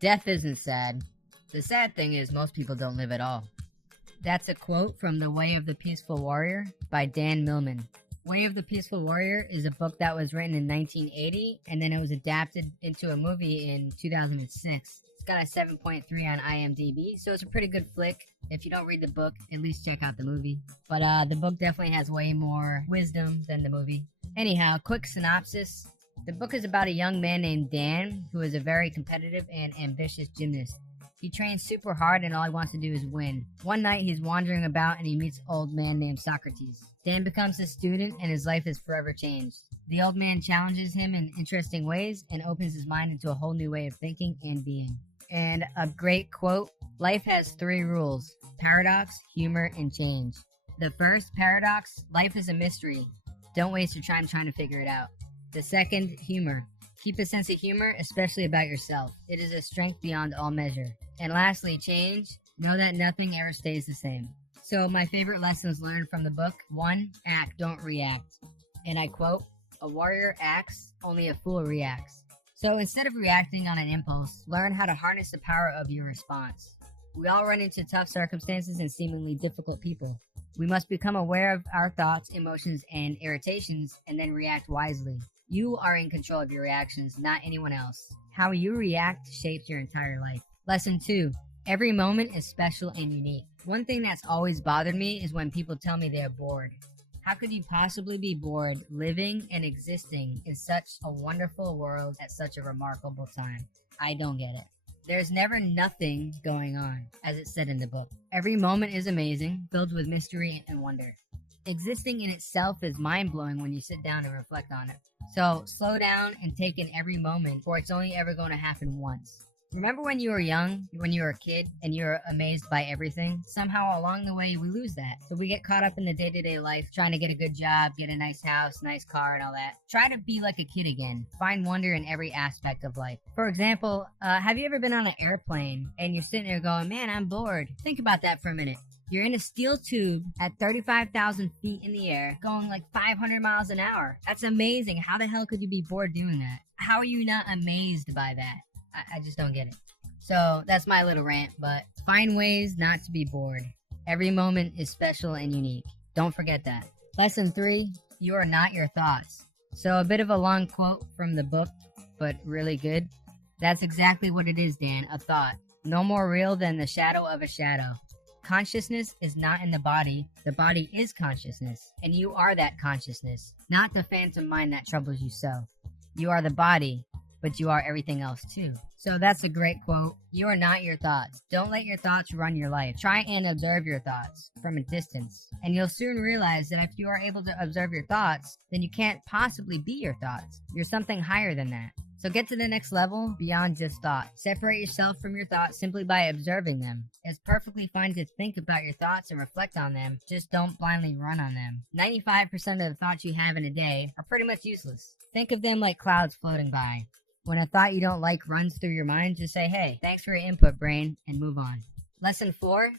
Death isn't sad. The sad thing is most people don't live at all. That's a quote from The Way of the Peaceful Warrior by Dan Millman. Way of the Peaceful Warrior is a book that was written in 1980 and then it was adapted into a movie in 2006. It's got a 7.3 on IMDb, so it's a pretty good flick. If you don't read the book, at least check out the movie. But the book definitely has way more wisdom than the movie. Anyhow, quick synopsis. The book is about a young man named Dan who is a very competitive and ambitious gymnast. He trains super hard and all he wants to do is win. One night he's wandering about and he meets an old man named Socrates. Dan becomes a student and his life is forever changed. The old man challenges him in interesting ways and opens his mind into a whole new way of thinking and being. And a great quote, life has 3 rules: paradox, humor, and change. The first, paradox, life is a mystery. Don't waste your time trying to figure it out. The second, humor. Keep a sense of humor, especially about yourself. It is a strength beyond all measure. And lastly, change. Know that nothing ever stays the same. So my favorite lessons learned from the book: 1. Act, don't react. And I quote, a warrior acts, only a fool reacts. So instead of reacting on an impulse, learn how to harness the power of your response. We all run into tough circumstances and seemingly difficult people. We must become aware of our thoughts, emotions, and irritations, and then react wisely. You are in control of your reactions, not anyone else. How you react shapes your entire life. Lesson 2. Every moment is special and unique. One thing that's always bothered me is when people tell me they're bored. How could you possibly be bored living and existing in such a wonderful world at such a remarkable time? I don't get it. There's never nothing going on, as it said in the book. Every moment is amazing, filled with mystery and wonder. Existing in itself is mind-blowing when you sit down and reflect on it. So slow down and take in every moment, for it's only ever going to happen once. Remember when you were young, when you were a kid, and you were amazed by everything? Somehow along the way, we lose that. So we get caught up in the day-to-day life, trying to get a good job, get a nice house, nice car, and all that. Try to be like a kid again. Find wonder in every aspect of life. For example, have you ever been on an airplane, and you're sitting there going, man, I'm bored? Think about that for a minute. You're in a steel tube at 35,000 feet in the air, going like 500 miles an hour. That's amazing. How the hell could you be bored doing that? How are you not amazed by that? I just don't get it. So that's my little rant, but find ways not to be bored. Every moment is special and unique. Don't forget that. Lesson 3, you are not your thoughts. So a bit of a long quote from the book, but really good. That's exactly what it is, Dan, a thought. No more real than the shadow of a shadow. Consciousness is not in the body is consciousness, and you are that consciousness, not the phantom mind that troubles you so. You are the body, but you are everything else too. So that's a great quote. You are not your thoughts. Don't let your thoughts run your life. Try and observe your thoughts from a distance, and you'll soon realize that if you are able to observe your thoughts, then you can't possibly be your thoughts. You're something higher than that. So get to the next level beyond just thought. Separate yourself from your thoughts simply by observing them. It's perfectly fine to think about your thoughts and reflect on them, just don't blindly run on them. 95% of the thoughts you have in a day are pretty much useless. Think of them like clouds floating by. When a thought you don't like runs through your mind, just say, hey, thanks for your input, brain, and move on. Lesson 4,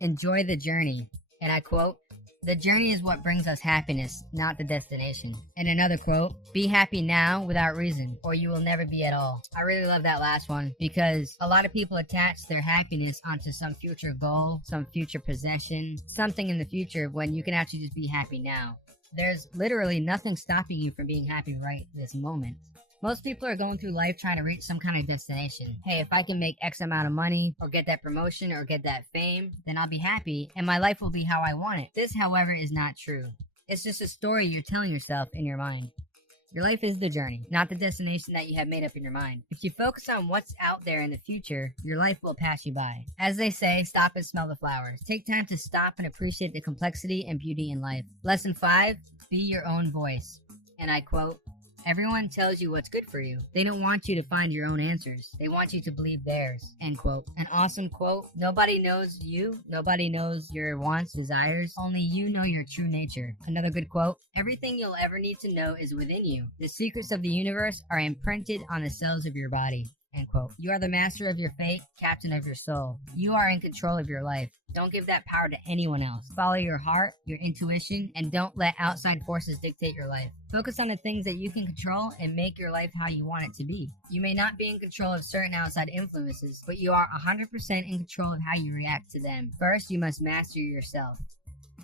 enjoy the journey. And I quote, the journey is what brings us happiness, not the destination. And another quote, be happy now without reason, or you will never be at all. I really love that last one because a lot of people attach their happiness onto some future goal, some future possession, something in the future when you can actually just be happy now. There's literally nothing stopping you from being happy right this moment. Most people are going through life trying to reach some kind of destination. Hey, if I can make X amount of money, or get that promotion, or get that fame, then I'll be happy, and my life will be how I want it. This, however, is not true. It's just a story you're telling yourself in your mind. Your life is the journey, not the destination that you have made up in your mind. If you focus on what's out there in the future, your life will pass you by. As they say, stop and smell the flowers. Take time to stop and appreciate the complexity and beauty in life. Lesson 5, be your own voice. And I quote, everyone tells you what's good for you. They don't want you to find your own answers. They want you to believe theirs. End quote. An awesome quote. Nobody knows you. Nobody knows your wants, desires. Only you know your true nature. Another good quote. Everything you'll ever need to know is within you. The secrets of the universe are imprinted on the cells of your body. End quote. You are the master of your fate, captain of your soul. You are in control of your life. Don't give that power to anyone else. Follow your heart, your intuition, and don't let outside forces dictate your life. Focus on the things that you can control and make your life how you want it to be. You may not be in control of certain outside influences, but you are 100% in control of how you react to them. First, you must master yourself.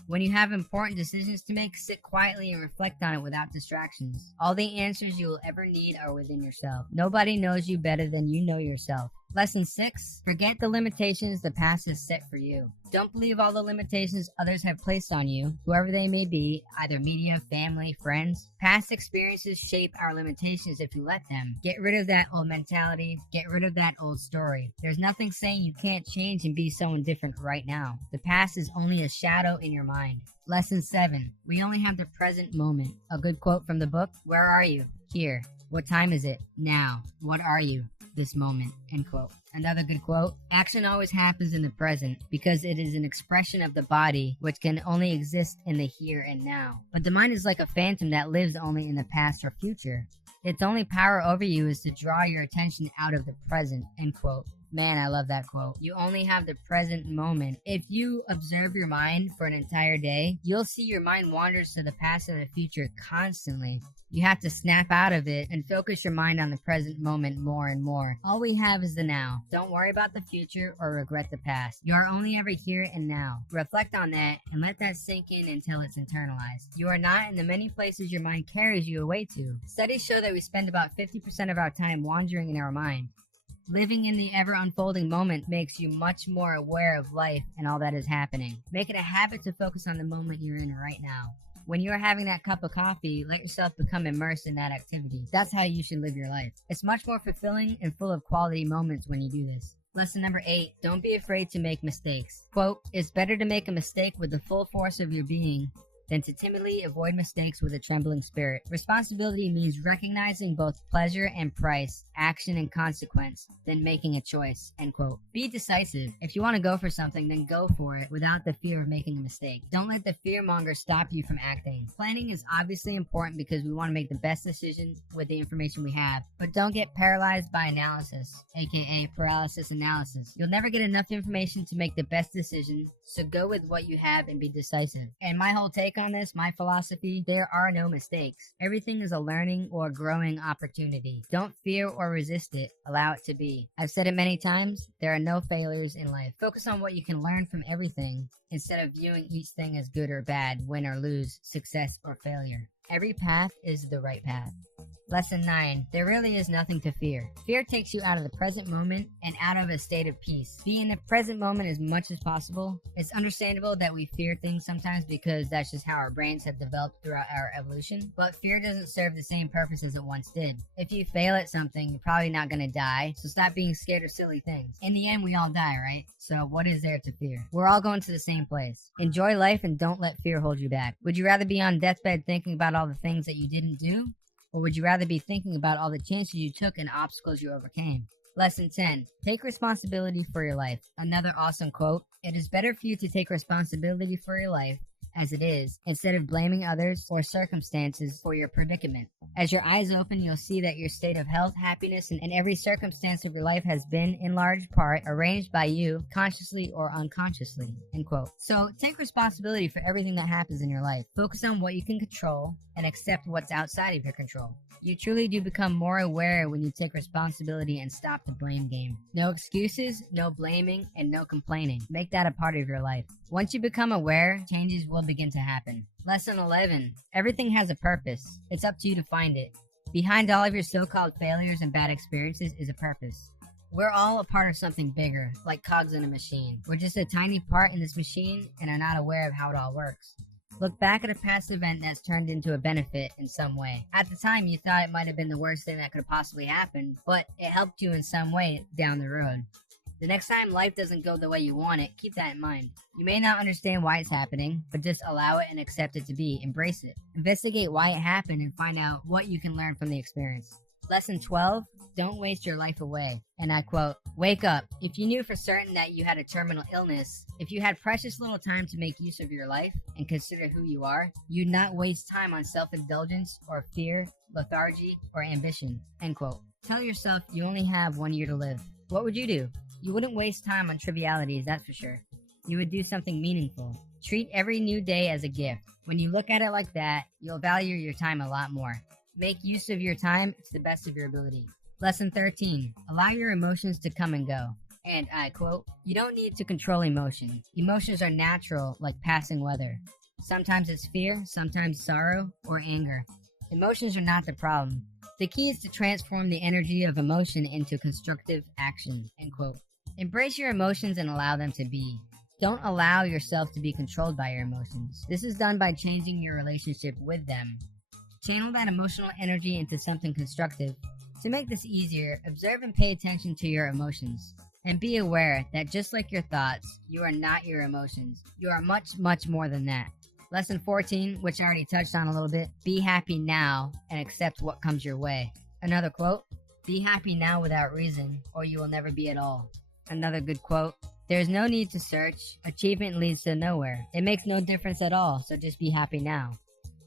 When you have important decisions to make, sit quietly and reflect on it without distractions. All the answers you will ever need are within yourself. Nobody knows you better than you know yourself. Lesson 6. Forget the limitations the past has set for you. Don't believe all the limitations others have placed on you, whoever they may be, either media, family, friends. Past experiences shape our limitations if you let them. Get rid of that old mentality. Get rid of that old story. There's nothing saying you can't change and be someone different right now. The past is only a shadow in your mind. Lesson 7. We only have the present moment. A good quote from the book. Where are you? Here. What time is it? Now. What are you? This moment. End quote. Another good quote. Action always happens in the present because it is an expression of the body which can only exist in the here and now. But the mind is like a phantom that lives only in the past or future. Its only power over you is to draw your attention out of the present. End quote. Man, I love that quote. You only have the present moment. If you observe your mind for an entire day, you'll see your mind wanders to the past and the future constantly. You have to snap out of it and focus your mind on the present moment more and more. All we have is the now. Don't worry about the future or regret the past. You are only ever here and now. Reflect on that and let that sink in until it's internalized. You are not in the many places your mind carries you away to. Studies show that we spend about 50% of our time wandering in our mind. Living in the ever-unfolding moment makes you much more aware of life and all that is happening. Make it a habit to focus on the moment you're in right now. When you are having that cup of coffee, let yourself become immersed in that activity. That's how you should live your life. It's much more fulfilling and full of quality moments when you do this. Lesson number 8, don't be afraid to make mistakes. Quote, it's better to make a mistake with the full force of your being than to timidly avoid mistakes with a trembling spirit. Responsibility means recognizing both pleasure and price, action and consequence, then making a choice. End quote. Be decisive. If you want to go for something, then go for it without the fear of making a mistake. Don't let the fearmonger stop you from acting. Planning is obviously important because we want to make the best decisions with the information we have, but don't get paralyzed by analysis, aka paralysis analysis. You'll never get enough information to make the best decision, so go with what you have and be decisive. And my whole take on this, my philosophy, there are no mistakes. Everything is a learning or growing opportunity. Don't fear or resist it. Allow it to be. I've said it many times, there are no failures in life. Focus on what you can learn from everything instead of viewing each thing as good or bad, win or lose, success or failure. Every path is the right path. Lesson 9. There really is nothing to fear. Fear takes you out of the present moment and out of a state of peace. Be in the present moment as much as possible. It's understandable that we fear things sometimes because that's just how our brains have developed throughout our evolution, but fear doesn't serve the same purpose as it once did. If you fail at something, you're probably not going to die, so stop being scared of silly things. In the end, we all die, right? So what is there to fear? We're all going to the same place. Enjoy life and don't let fear hold you back. Would you rather be on deathbed thinking about all the things that you didn't do? Or would you rather be thinking about all the chances you took and obstacles you overcame? Lesson 10. Take responsibility for your life. Another awesome quote. It is better for you to take responsibility for your life as it is, instead of blaming others or circumstances for your predicament. As your eyes open, you'll see that your state of health, happiness, and every circumstance of your life has been, in large part, arranged by you, consciously or unconsciously. End quote. So, take responsibility for everything that happens in your life. Focus on what you can control and accept what's outside of your control. You truly do become more aware when you take responsibility and stop the blame game. No excuses, no blaming, and no complaining. Make that a part of your life. Once you become aware, changes will begin to happen. Lesson 11. Everything has a purpose. It's up to you to find it. Behind all of your so-called failures and bad experiences is a purpose. We're all a part of something bigger, like cogs in a machine. We're just a tiny part in this machine and are not aware of how it all works. Look back at a past event that's turned into a benefit in some way. At the time, you thought it might have been the worst thing that could have possibly happened, but it helped you in some way down the road. The next time life doesn't go the way you want it, keep that in mind. You may not understand why it's happening, but just allow it and accept it to be. Embrace it. Investigate why it happened and find out what you can learn from the experience. Lesson 12, don't waste your life away. And I quote, wake up. If you knew for certain that you had a terminal illness, if you had precious little time to make use of your life and consider who you are, you'd not waste time on self-indulgence or fear, lethargy, or ambition. End quote. Tell yourself you only have 1 year to live. What would you do? You wouldn't waste time on trivialities, that's for sure. You would do something meaningful. Treat every new day as a gift. When you look at it like that, you'll value your time a lot more. Make use of your time to the best of your ability. Lesson 13. Allow your emotions to come and go. And I quote, "You don't need to control emotions. Emotions are natural, like passing weather. Sometimes it's fear, sometimes sorrow, or anger. Emotions are not the problem. The key is to transform the energy of emotion into constructive action." End quote. Embrace your emotions and allow them to be. Don't allow yourself to be controlled by your emotions. This is done by changing your relationship with them. Channel that emotional energy into something constructive. To make this easier, observe and pay attention to your emotions. And be aware that just like your thoughts, you are not your emotions. You are much, much more than that. Lesson 14, which I already touched on a little bit, be happy now and accept what comes your way. Another quote, be happy now without reason, or you will never be at all. Another good quote, there is no need to search. Achievement leads to nowhere. It makes no difference at all, so just be happy now.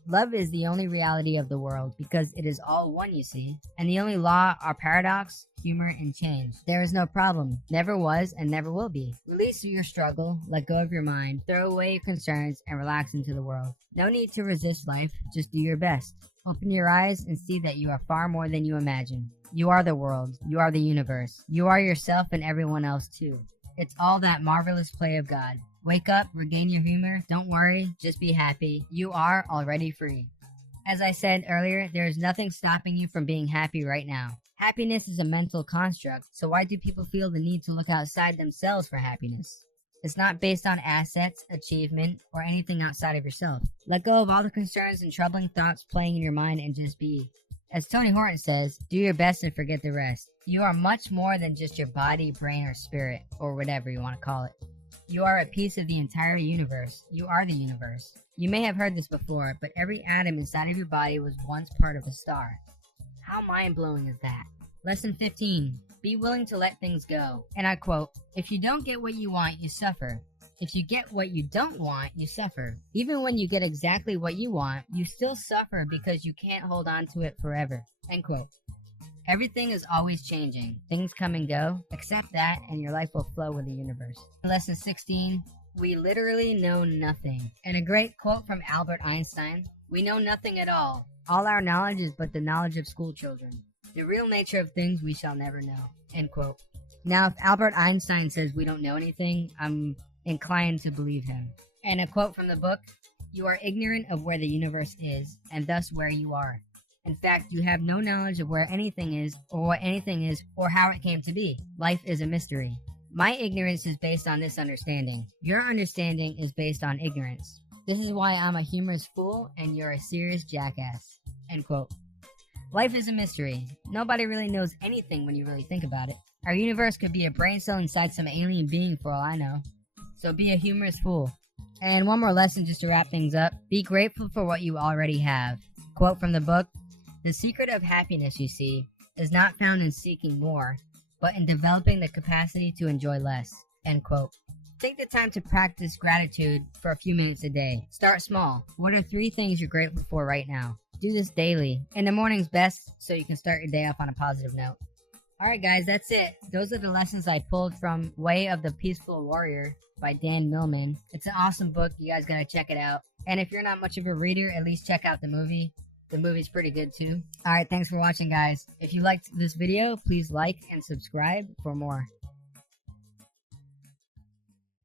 Love is the only reality of the world because it is all one, you see. And the only law are paradox, humor, and change. There is no problem, never was, and never will be. Release your struggle, let go of your mind, throw away your concerns, and relax into the world. No need to resist life, just do your best. Open your eyes and see that you are far more than you imagine. You are the world, you are the universe. You are yourself and everyone else too. It's all that marvelous play of God. Wake up, regain your humor, don't worry, just be happy. You are already free. As I said earlier, there is nothing stopping you from being happy right now. Happiness is a mental construct, so why do people feel the need to look outside themselves for happiness? It's not based on assets, achievement, or anything outside of yourself. Let go of all the concerns and troubling thoughts playing in your mind and just be. As Tony Horton says, do your best and forget the rest. You are much more than just your body, brain, or spirit, or whatever you want to call it. You are a piece of the entire universe. You are the universe. You may have heard this before, but every atom inside of your body was once part of a star. How mind-blowing is that? Lesson 15. Be willing to let things go. And I quote, if you don't get what you want, you suffer. If you get what you don't want, you suffer. Even when you get exactly what you want, you still suffer because you can't hold on to it forever. End quote. Everything is always changing. Things come and go. Accept that and your life will flow with the universe. Lesson 16. We literally know nothing. And a great quote from Albert Einstein. We know nothing at all. All our knowledge is but the knowledge of school children. The real nature of things we shall never know. End quote. Now, if Albert Einstein says we don't know anything, I'm inclined to believe him. And a quote from the book. You are ignorant of where the universe is, and thus where you are. In fact, you have no knowledge of where anything is, or what anything is, or how it came to be. Life is a mystery. My ignorance is based on this understanding. Your understanding is based on ignorance. This is why I'm a humorous fool and you're a serious jackass. End quote. Life is a mystery. Nobody really knows anything when you really think about it. Our universe could be a brain cell inside some alien being for all I know. So be a humorous fool. And one more lesson just to wrap things up. Be grateful for what you already have. Quote from the book. The secret of happiness, you see, is not found in seeking more, but in developing the capacity to enjoy less. End quote. Take the time to practice gratitude for a few minutes a day. Start small. What are 3 things you're grateful for right now? Do this daily. And the morning's best so you can start your day off on a positive note. Alright guys, that's it. Those are the lessons I pulled from Way of the Peaceful Warrior by Dan Millman. It's an awesome book. You guys gotta check it out. And if you're not much of a reader, at least check out the movie. The movie's pretty good too. Alright, thanks for watching guys. If you liked this video, please like and subscribe for more.